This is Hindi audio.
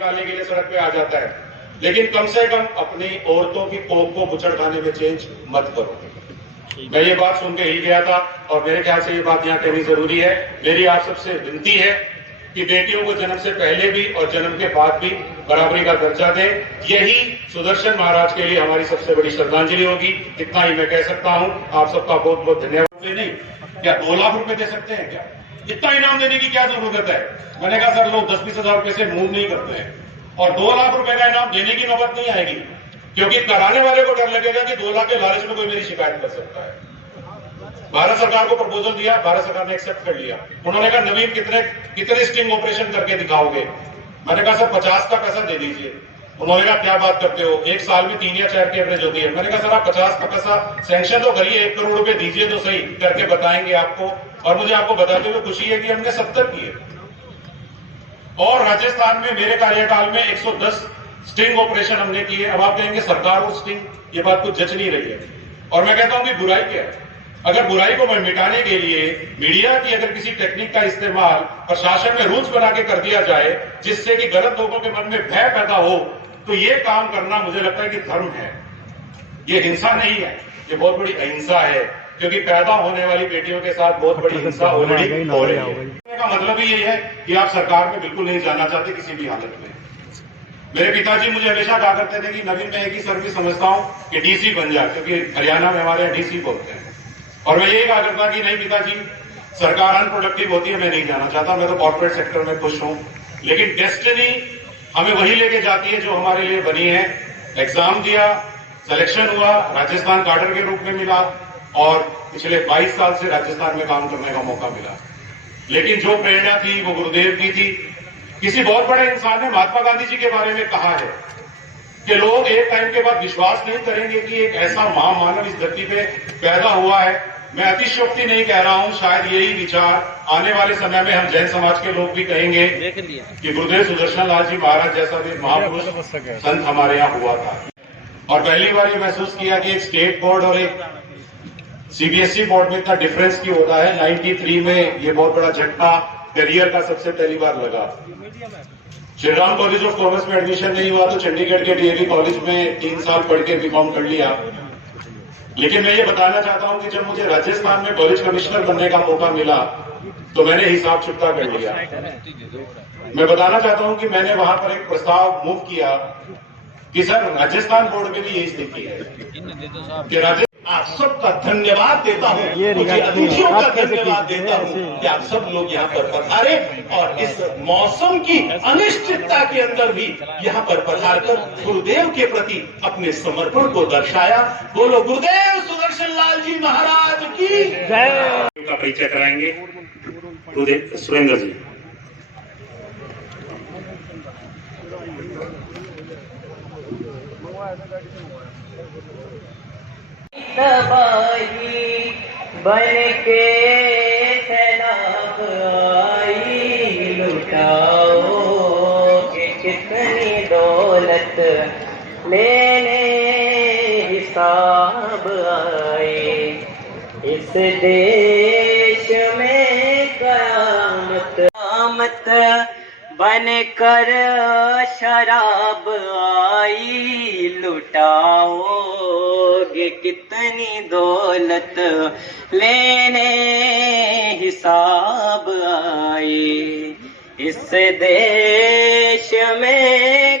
निकालने के लिए सड़क पे आ जाता है, लेकिन कम से कम अपनी औरतों की कोख को बुचड़ खाने में चेंज मत करो। मैं ये बात सुन के ही गया था और मेरे ख्याल से ये बात यहाँ कहनी जरूरी है। मेरी आप सबसे विनती है कि बेटियों को जन्म से पहले भी और जन्म के बाद भी बराबरी का दर्जा दें। यही सुदर्शन महाराज के लिए हमारी सबसे बड़ी श्रद्धांजलि होगी। इतना ही मैं कह सकता हूँ। आप सबका बहुत बहुत धन्यवाद। नहीं क्या 2 लाख रुपए दे सकते हैं क्या? इतना इनाम देने की क्या जरूरत है? मैंने कहा सर लोग 10-20 हजार रुपए से मूव नहीं करते हैं और 2 लाख रुपए का इनाम देने की नौबत नहीं आएगी, क्योंकि कराने वाले को डर लगेगा कि 2 लाख के लालच में कोई मेरी शिकायत कर सकता है। भारत सरकार को प्रपोजल दिया, भारत सरकार ने एक्सेप्ट कर लिया। उन्होंने कहा नवीन कितने स्टिंग ऑपरेशन करके दिखाओगे? मैंने कहा सर 50 का पैसा दे दीजिए। उन्होंने कहा क्या बात करते हो, एक साल में 3 या 4 की एवरेज होती है। मैंने कहा सर आप 50 का पैसा सैंक्शन तो करिए, 1 करोड़ रुपए दीजिए तो सही, करके बताएंगे आपको। और मुझे आपको बताते हुए खुशी है कि हमने 70 किए और राजस्थान में मेरे कार्यकाल में 110 स्टिंग ऑपरेशन हमने किए। अब आप कहेंगे सरकार और स्टिंग, ये बात कुछ जच नहीं रही है। और मैं कहता हूं कि बुराई क्या है? अगर बुराई को मिटाने के लिए मीडिया की अगर किसी टेक्निक का इस्तेमाल प्रशासन में रूल्स बना के कर दिया जाए जिससे कि गलत लोगों के मन में भय पैदा हो, तो ये काम करना मुझे लगता है कि धर्म है, ये हिंसा नहीं है, ये बहुत बड़ी अहिंसा है। क्योंकि पैदा होने वाली बेटियों के साथ बहुत बड़ी हिंसा ऑलरेडी हो रही है। का मतलब ही ये है कि आप सरकार में बिल्कुल नहीं जाना चाहते किसी भी हालत में। मेरे पिताजी मुझे हमेशा कहा करते थे कि नवीन मैं एक ही सर्विस समझता हूं कि डीसी बन जा, क्योंकि हरियाणा में हमारे यहाँ डीसी बोलते हैं। और मैं यही कहा करता कि नहीं पिताजी, सरकार अनप्रोडक्टिव होती है, मैं नहीं जाना चाहता, मैं तो कॉर्पोरेट सेक्टर में खुश हूं। लेकिन डेस्टिनी हमें वही लेके जाती है जो हमारे लिए बनी है। एग्जाम दिया, सिलेक्शन हुआ, राजस्थान कैडर के रूप में मिला और पिछले 22 साल से राजस्थान में काम करने का मौका मिला। लेकिन जो प्रेरणा थी वो गुरुदेव की थी। किसी बहुत बड़े इंसान ने महात्मा गांधी जी के बारे में कहा है कि लोग एक टाइम के बाद विश्वास नहीं करेंगे कि एक ऐसा महामानव इस धरती पे पैदा हुआ है। मैं अतिशयोक्ति नहीं कह रहा हूं, शायद यही विचार आने वाले समय में हम जैन समाज के लोग भी कहेंगे कि गुरुदेव सुदर्शन लाल जी महाराज जैसा भी महापुरुष संत हमारे यहाँ हुआ था। और पहली बार ये महसूस किया कि एक स्टेट बोर्ड और एक सीबीएसई बोर्ड में इतना डिफरेंस क्यों होता है। 93 में ये बहुत बड़ा झटका करियर का सबसे पहली बार लगा। Shri Ram college of commerce में एडमिशन नहीं हुआ तो चंडीगढ़ के डीएवी कॉलेज में 3 साल पढ़ के बीकॉम कर लिया। लेकिन मैं ये बताना चाहता हूं कि जब मुझे राजस्थान में कॉलेज कमिश्नर बनने का मौका मिला तो मैंने हिसाब चुकता कर लिया। मैं बताना चाहता हूं कि मैंने वहां पर एक प्रस्ताव मूव किया कि सर राजस्थान बोर्ड में भी यही स्थिति है कि आप सबका धन्यवाद देता हूं, मुझे अतिथियों का धन्यवाद देता हूं कि आप सब लोग यहाँ पर पधारे और इस मौसम की अनिश्चितता के अंदर भी यहाँ पर पधार कर गुरुदेव के प्रति अपने समर्पण को दर्शाया। बोलो गुरुदेव सुदर्शन लाल जी महाराज की जय। का परिचय कराएंगे गुरुदेव सुरेंद्र जी। तबाही बन के सैलाब आई, लुटाओगे कितनी दौलत लेने हिसाब आए। इस देश में कयामत बन कर शराब आई, लुटाओगे कितनी दौलत लेने हिसाब आए। इस देश में